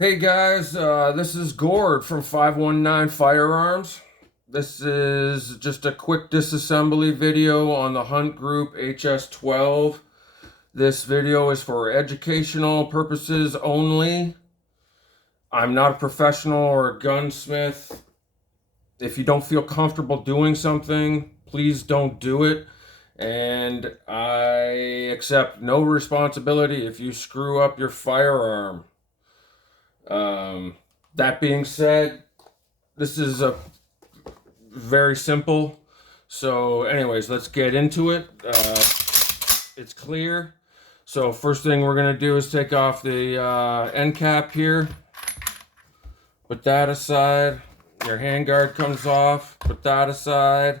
Hey guys, this is Gord from 519 Firearms. This is just a quick disassembly video on the Hunt Group HS12. This video is for educational purposes only. I'm not a professional or a gunsmith. If you don't feel comfortable doing something, please don't do it. And I accept no responsibility if you screw up your firearm. That being said, this is a very simple. So anyways, let's get into it. It's clear. So first thing we're going to do is take off the end cap here. Put that aside. Your handguard comes off. Put that aside.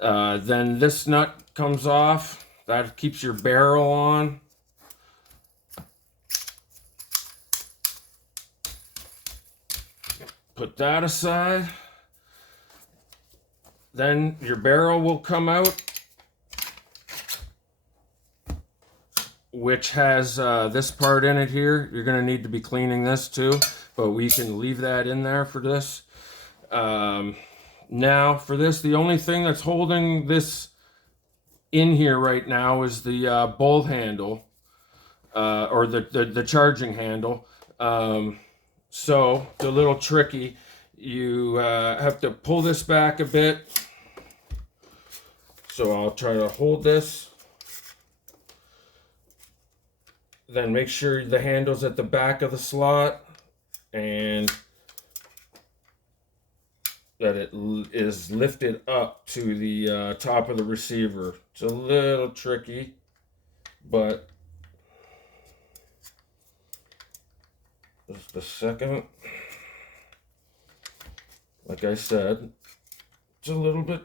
Then this nut comes off. That keeps your barrel on. Put that aside. Then your barrel will come out, which has this part in it here. You're going to need to be cleaning this too, but we can leave that in there for this. Now for this, the only thing that's holding this in here right now is the bolt handle, or the charging handle. So it's a little tricky. You have to pull this back a bit. So I'll try to hold this. Then make sure the handle's at the back of the slot and that it is lifted up to the top of the receiver. It's a little tricky, but just a second. Like I said, it's a little bit.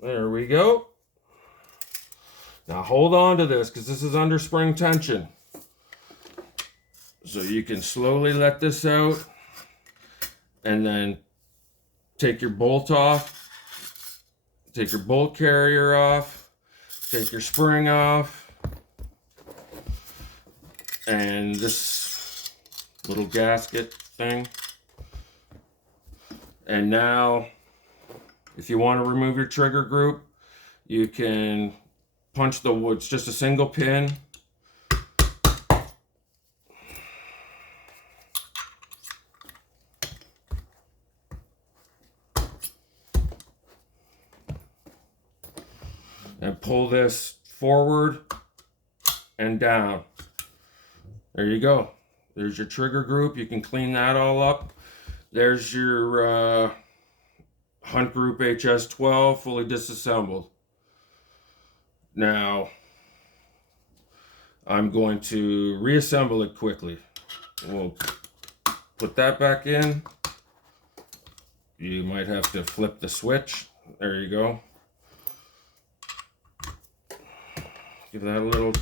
There we go. Now hold on to this because this is under spring tension. So you can slowly let this out and then take your bolt off, take your bolt carrier off, take your spring off, and this little gasket thing. And now, if you want to remove your trigger group, you can punch the wood. It's just a single pin. And pull this forward and down. There you go. There's your trigger group. You can clean that all up. There's your Hunt Group HS12 fully disassembled. Now, I'm going to reassemble it quickly. We'll put that back in. You might have to flip the switch. There you go. Give that a little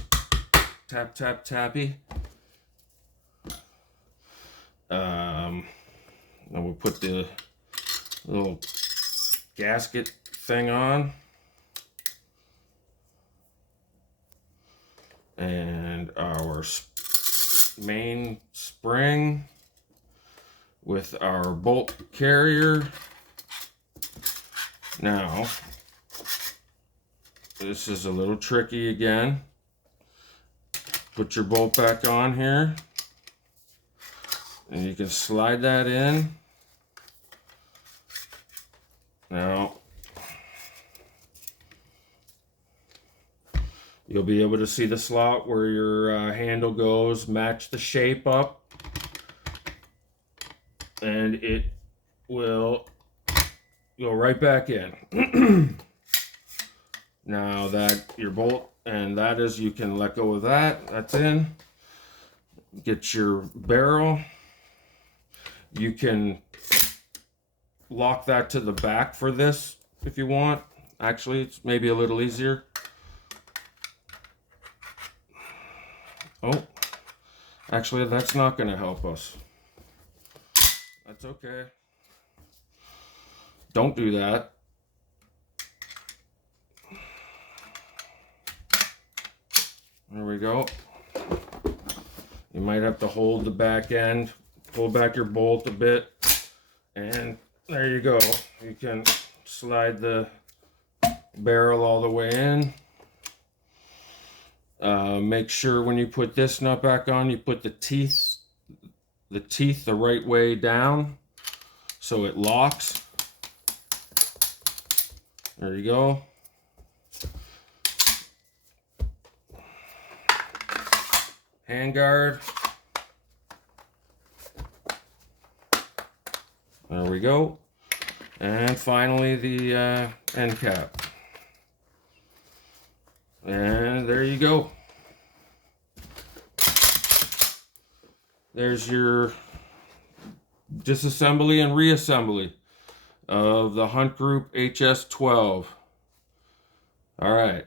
tap, tap, tappy. Then we'll put the little gasket thing on. And our main spring with our bolt carrier. Now, this is a little tricky again. Put your bolt back on here. And you can slide that in. Now, you'll be able to see the slot where your handle goes, match the shape up, and it will go right back in. Now that your bolt, and that is, you can let go of that, that's in. Get your barrel. You can lock that to the back for this if you want. Actually, it's maybe a little easier. Oh, actually, that's not going to help us. That's okay. don't do that. There we go. You might have to hold the back end, pull back your bolt a bit, and there you go. You can slide the barrel all the way in. Make sure when you put this nut back on, you put the teeth the right way down so it locks. There you go. Handguard. There we go. And finally the end cap. And there you go. There's your disassembly and reassembly of the Hunt Group HS12. All right.